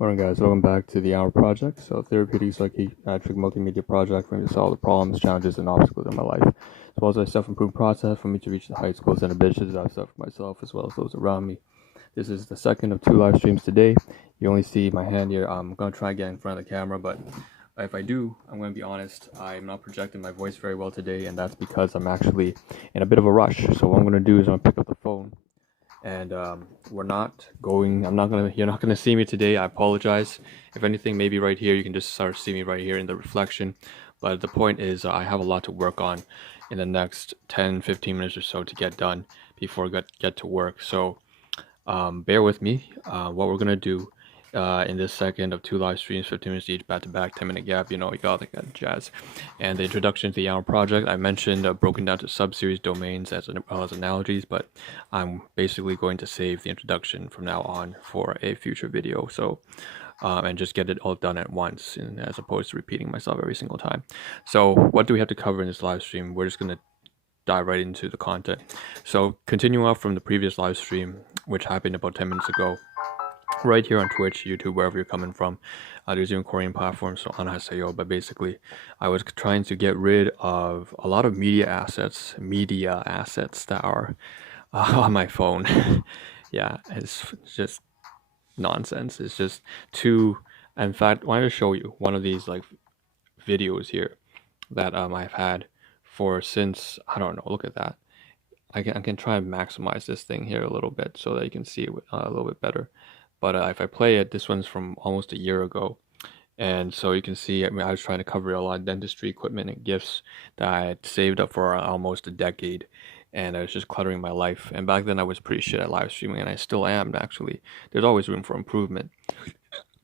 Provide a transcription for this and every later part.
Morning guys, welcome back to the Ahn Rho Project. So therapeutic psychiatric multimedia project for me to solve the problems, challenges, and obstacles in my life, as well as a self-improvement process for me to reach the heights, goals, and ambitions that I've set for myself as well as those around me. This is the second of 2 live streams today. You only see my hand here. I'm going to try and get in front of the camera, but if I do, I'm going to be honest, I'm not projecting my voice very well today, and that's because I'm actually in a bit of a rush. So what I'm going to do is I'm going to pick up the phone. And you're not gonna see me today. I apologize. If anything, maybe right here you can just start see me right here in the reflection. But the point is, I have a lot to work on in the next 10-15 minutes or so to get done before I get to work. So bear with me. What we're gonna do in this second of 2 live streams, 15 minutes each, back-to-back, 10-minute gap, you got that jazz. And the introduction to the Ahn Rho Project, I mentioned broken down to sub-series domains as well as analogies, but I'm basically going to save the introduction from now on for a future video. So and just get it all done at once, as opposed to repeating myself every single time. So what do we have to cover in this live stream? We're just going to dive right into the content. So continuing off from the previous live stream, which happened about 10 minutes ago, right here on Twitch, YouTube, wherever you're coming from. There's even Korean platforms, so 안녕하세요. But basically, I was trying to get rid of a lot of media assets that are on my phone. Yeah, it's just nonsense. It's just too. In fact, I wanted to show you one of these like videos here that I've had for since, I don't know. Look at that. I can try and maximize this thing here a little bit so that you can see it a little bit better. But if I play it, this one's from almost a year ago. And so you can see, I was trying to cover a lot of dentistry equipment and gifts that I had saved up for almost a decade. And I was just cluttering my life. And back then I was pretty shit at live streaming, and I still am, actually. There's always room for improvement.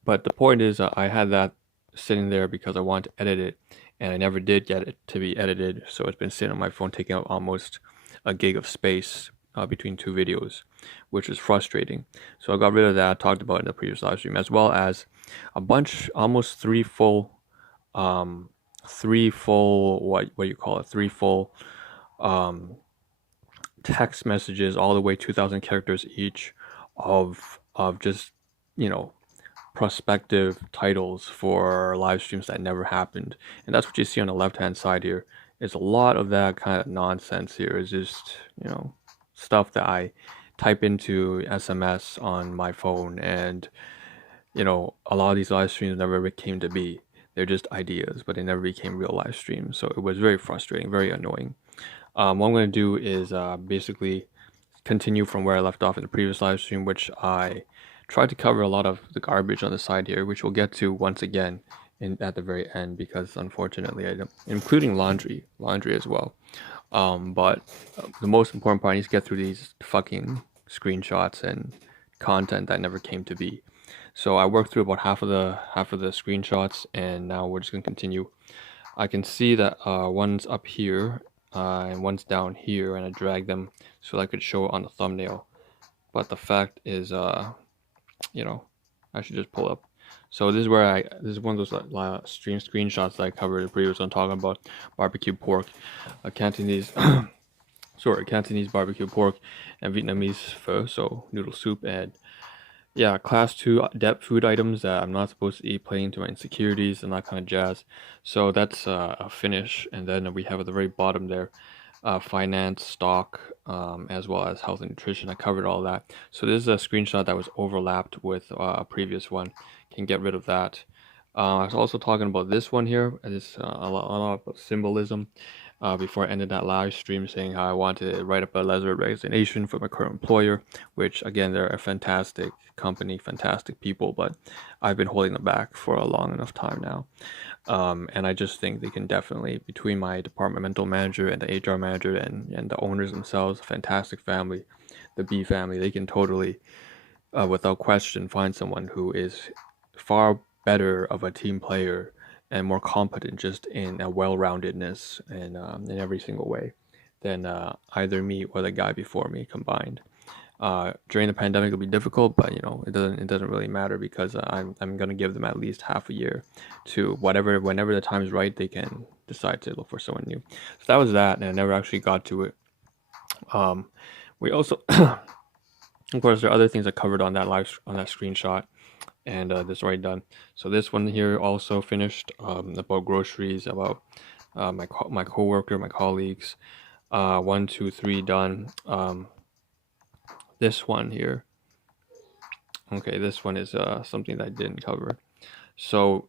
But the point is, I had that sitting there because I wanted to edit it, and I never did get it to be edited. So it's been sitting on my phone, taking up almost a gig of space between 2 videos, which is frustrating. So I got rid of that. I talked about it in the previous live stream, as well as a bunch, almost 3 full, what do you call it? 3 full text messages, all the way 2,000 characters each, of just prospective titles for live streams that never happened. And that's what you see on the left hand side here. It's a lot of that kind of nonsense here. It's just stuff that I type into SMS on my phone, and a lot of these live streams never came to be. They're just ideas, but they never became real live streams. So it was very frustrating, very annoying. What I'm going to do is basically continue from where I left off in the previous live stream, which I tried to cover a lot of the garbage on the side here, which we'll get to once again at the very end, because unfortunately I don't, including laundry as well. But the most important part is to get through these fucking screenshots and content that never came to be. So I worked through about half of the screenshots, and now we're just gonna continue. I can see that one's up here and one's down here, and I dragged them so I could show it on the thumbnail. But the fact is, I should just pull up. So this is where this is one of those screenshots that I covered in the previous one, talking about barbecue pork, Cantonese, Cantonese barbecue pork, and Vietnamese pho, so noodle soup, and yeah, class 2 depth food items that I'm not supposed to eat, playing into my insecurities and that kind of jazz. So that's a finish, and then we have at the very bottom there, finance, stock, as well as health and nutrition. I covered all that. So this is a screenshot that was overlapped with a previous one. Can get rid of that. I was also talking about this one here. It's a lot of symbolism. Before I ended that live stream, saying how I wanted to write up a letter of resignation for my current employer, which again, they're a fantastic company, fantastic people, but I've been holding them back for a long enough time now. And I just think they can definitely, between my departmental manager and the HR manager and the owners themselves, fantastic family, the B family, they can totally, without question, find someone who is far better of a team player and more competent just in a well-roundedness and in every single way than either me or the guy before me combined. During the pandemic, it'll be difficult, but it doesn't really matter, because I'm gonna give them at least half a year to whenever the time is right, they can decide to look for someone new. So that was that, and I never actually got to it. We also Of course, there are other things I covered on that screenshot, and this is already done. So this one here also finished, about groceries, about my coworker, my colleagues. 1, 2, 3 done. This one here. Okay, this one is something that I didn't cover. So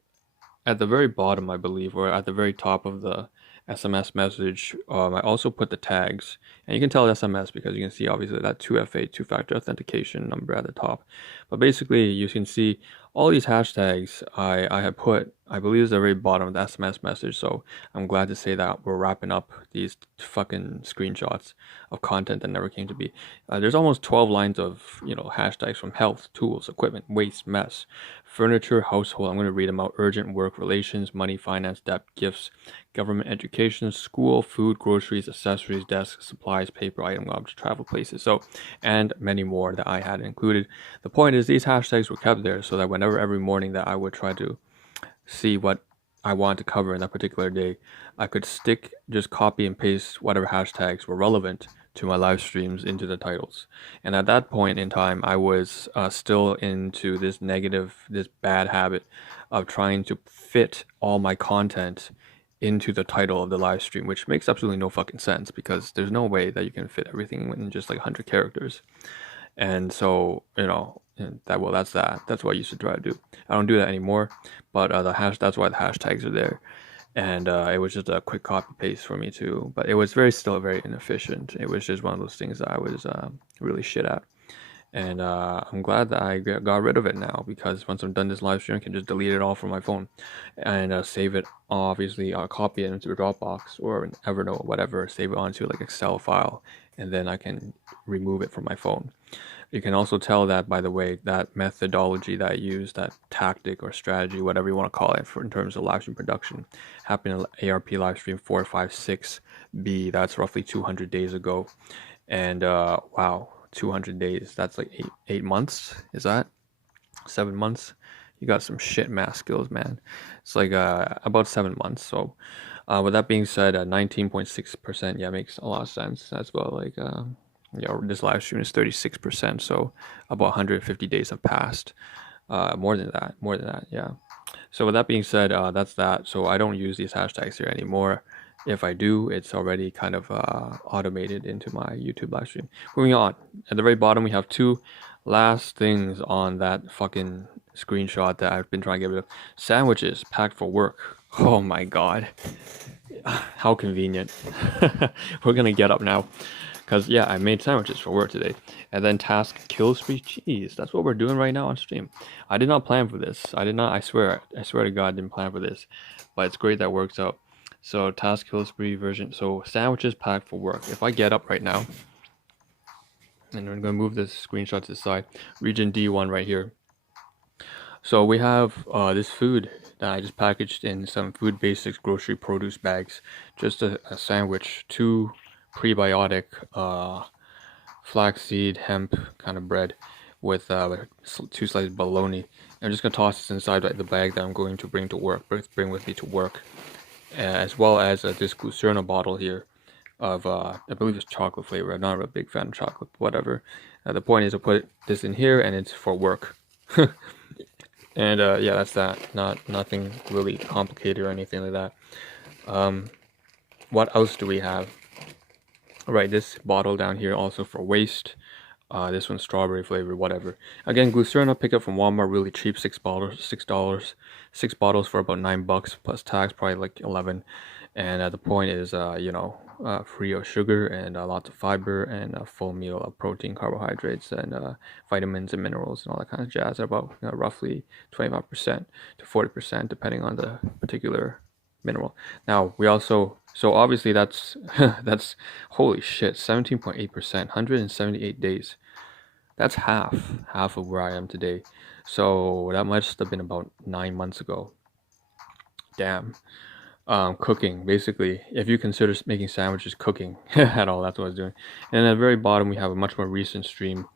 at the very bottom, I believe, or at the very top of the SMS message, I also put the tags, and you can tell SMS because you can see obviously that 2FA, two-factor authentication number at the top. But basically, you can see all these hashtags I have put, I believe, is the very bottom of the SMS message. So I'm glad to say that we're wrapping up these fucking screenshots of content that never came to be. There's almost 12 lines of hashtags from health, tools, equipment, waste, mess, furniture, household. I'm going to read them out: urgent, work, relations, money, finance, debt, gifts, government, education, school, food, groceries, accessories, desks, supplies, paper, item, garbage, travel, places. So, and many more that I had included. The point is, these hashtags were kept there so that whenever every morning that I would try to see what I wanted to cover in that particular day, I could just copy and paste whatever hashtags were relevant to my live streams into the titles. And at that point in time, I was still into this bad habit of trying to fit all my content into the title of the live stream, which makes absolutely no fucking sense because there's no way that you can fit everything in just like 100 characters. And so, that's that. That's what I used to try to do. I don't do that anymore, but that's why the hashtags are there. And it was just a quick copy paste for me too. But it was still very inefficient. It was just one of those things that I was really shit at. And I'm glad that I got rid of it now, because once I'm done this live stream, I can just delete it all from my phone and save it. Obviously, copy it into a Dropbox or Evernote, or whatever. Save it onto like Excel file, and then I can remove it from my phone. You can also tell that, by the way, that methodology that I use, that tactic or strategy, whatever you want to call it, in terms of live stream production, happened in ARP live stream 456B. That's roughly 200 days ago. And wow, 200 days. That's like eight months. Is that 7 months? You got some shit math skills, man. It's like about 7 months. So with that being said, 19.6%, yeah, makes a lot of sense. That's about like this live stream is 36%, so about 150 days have passed. More than that, yeah. So with that being said, that's that. So I don't use these hashtags here anymore. If I do, it's already kind of automated into my YouTube live stream. Moving on, at the very bottom we have two last things on that fucking screenshot that I've been trying to get rid of. Sandwiches packed for work. Oh my god. How convenient. We're gonna get up now. Because, yeah, I made sandwiches for work today. And then task kill spree. Jeez, that's what we're doing right now on stream. I did not plan for this. I did not, I swear to God, I didn't plan for this. But it's great that works out. So, task kill spree version. So, sandwiches packed for work. If I get up right now, and I'm going to move this screenshot to the side, region D1 right here. So, we have this food that I just packaged in some Food Basics grocery produce bags. Just a sandwich, 2 prebiotic flaxseed hemp kind of bread with 2 slices of bologna. I'm just gonna toss this inside the bag that I'm going to bring with me to work, as well as this Glucerna bottle here of I believe it's chocolate flavor. I'm not a big fan of chocolate, but whatever. The point is to put this in here, and it's for work. And yeah, that's that. Nothing really complicated or anything like that. What else do we have? Right, this bottle down here also for waste. This one's strawberry flavor, whatever. Again, Glucerna, pick up from Walmart, really cheap, $6, 6 bottles for about $9 plus tax, probably like 11. And the point is, free of sugar and lots of fiber and a full meal of protein, carbohydrates, and vitamins and minerals and all that kind of jazz. About roughly 25% to 40%, depending on the particular mineral. Now we also, so obviously that's that's holy shit, 17.8%, 178 days. That's half of where I am today. So that must have been about 9 months ago. Damn. Cooking, basically, if you consider making sandwiches cooking at all, that's what I was doing. And at the very bottom we have a much more recent stream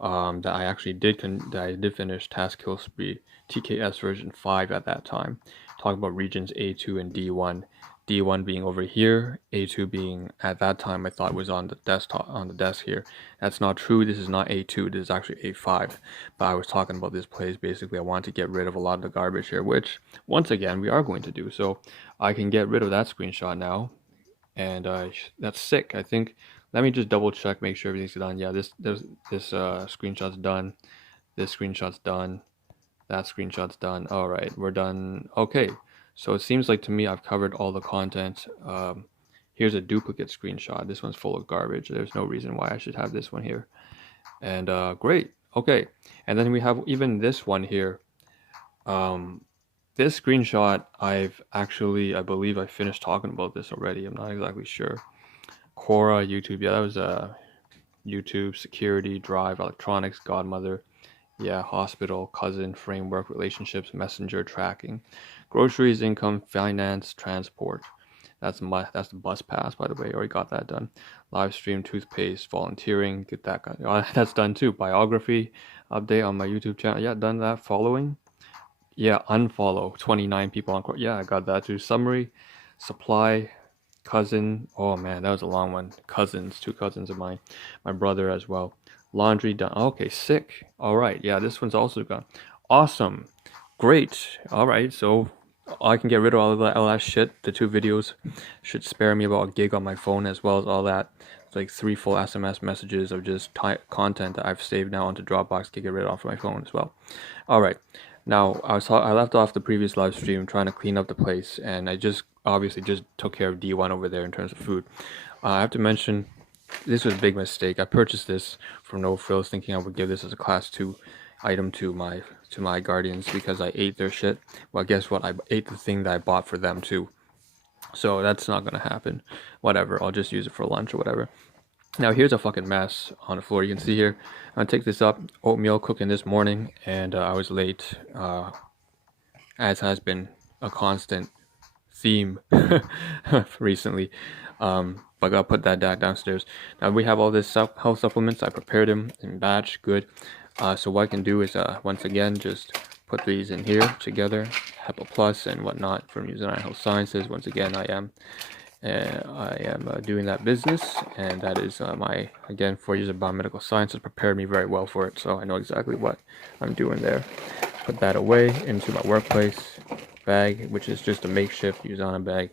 that I actually did finish, Task Kill Spree TKS version 5 at that time, talking about regions A2 and D1. D1 being over here, A2 being at that time I thought was on the desktop on the desk here. That's not true. This is not A2. This is actually A5. But I was talking about this place. Basically, I want to get rid of a lot of the garbage here, which once again we are going to do. So I can get rid of that screenshot now, and that's sick. I think. Let me just double check, make sure everything's done. Yeah, this screenshot's done. This screenshot's done. That screenshot's done. All right, we're done. Okay, so it seems like to me I've covered all the content. Here's a duplicate screenshot. This one's full of garbage. There's no reason why I should have this one here. And great. Okay, and then we have even this one here. This screenshot, I believe I finished talking about this already. I'm not exactly sure. Quora, YouTube. Yeah, that was YouTube, security, drive, electronics, godmother. Yeah, hospital, cousin, framework, relationships, messenger, tracking, groceries, income, finance, transport. That's the bus pass, by the way. Already got that done. Live stream, toothpaste, volunteering. Get that guy. Oh, that's done too. Biography, update on my YouTube channel. Yeah, done that. Following. Yeah, unfollow. 29 people on. Yeah, I got that too. Summary, supply, cousin. Oh man, that was a long one. Cousins, 2 cousins of mine. My brother as well. Laundry done. Okay, sick. All right. Yeah, this one's also done. Awesome. Great. All right. So I can get rid of all that shit. The 2 videos should spare me about a gig on my phone, as well as all that. It's like 3 full SMS messages of just content that I've saved now onto Dropbox. Can get rid of my phone as well. All right. Now I left off the previous live stream trying to clean up the place, and I just obviously just took care of D1 over there in terms of food. I have to mention, this was a big mistake. I purchased this from No Frills thinking I would give this as a class 2 item to my guardians because I ate their shit. Well, guess what? I ate the thing that I bought for them too. So that's not gonna happen. Whatever, I'll just use it for lunch or whatever. Now here's a fucking mess on the floor. You can see here. I'm gonna take this up. Oatmeal cooking this morning, and I was late, as has been a constant theme recently. But I gotta put that downstairs. Now we have all this health supplements. I prepared them in batch, good. So what I can do is once again just put these in here together, HEPA Plus and whatnot from New Zealand Health Sciences. Once again, I am doing that business, and that is my, again, 4 years of biomedical science has prepared me very well for it, so I know exactly what I'm doing there. Put that away into my workplace bag, which is just a makeshift Usana bag.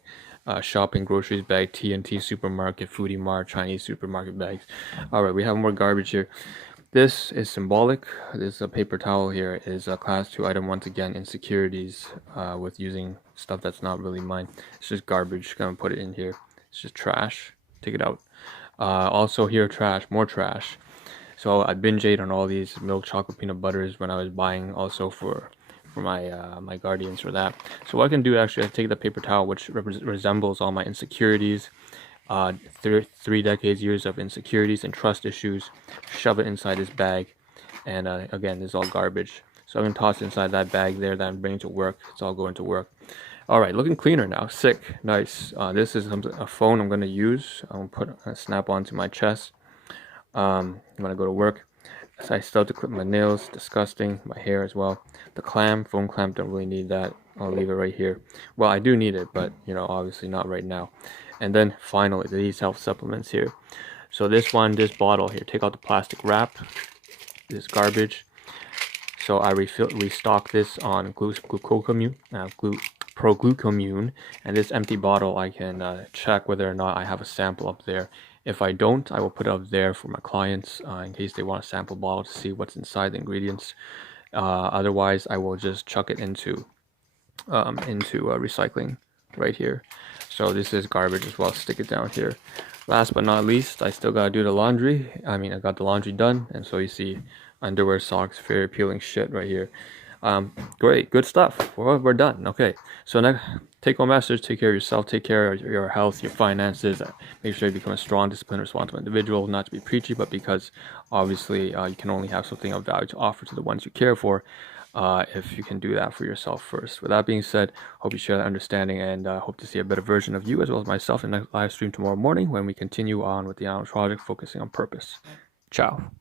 Shopping, groceries bag, T&T supermarket, Foodie Mart, Chinese supermarket bags. Alright, we have more garbage here. This is symbolic. This paper towel here is a class 2 item, once again, insecurities with using stuff that's not really mine. It's just garbage. Gonna put it in here. It's just trash. Take it out. Also here, trash, more trash. So I binge ate on all these milk chocolate peanut butters when I was buying also for my my guardians for that. So what I can do, actually, I take the paper towel, which resembles all my insecurities, 3 decades, years of insecurities and trust issues, shove it inside this bag, and again, this is all garbage. So I'm gonna toss it inside that bag there that I'm bringing to work. It's all going to work. All right, looking cleaner now. Sick, nice. This is a phone I'm gonna use. I'm gonna put a snap onto my chest when I go to work. So I still have to clip my nails, disgusting, my hair as well. The clamp, phone clamp, don't really need that. I'll leave it right here. Well, I do need it, but you know, obviously not right now. And then finally, these health supplements here. So this this bottle here, take out the plastic wrap, this garbage. So I restock this on glucosamine, proglucamine, and this empty bottle I can check whether or not I have a sample up there. If I don't, I will put it up there for my clients in case they want a sample bottle to see what's inside the ingredients. Otherwise, I will just chuck it into recycling right here. So this is garbage as well. Stick it down here. Last but not least, I still gotta do the laundry. I mean, I got the laundry done, and so you see underwear, socks, very appealing shit right here. Great, good stuff. We're done. Okay, so next, take home message: take care of yourself, take care of your health, your finances. Make sure you become a strong, disciplined, responsible individual. Not to be preachy, but because obviously you can only have something of value to offer to the ones you care for. If you can do that for yourself first. With that being said, hope you share that understanding, and hope to see a better version of you as well as myself in the next live stream tomorrow morning when we continue on with the Ahn Rho Project, focusing on purpose. Ciao.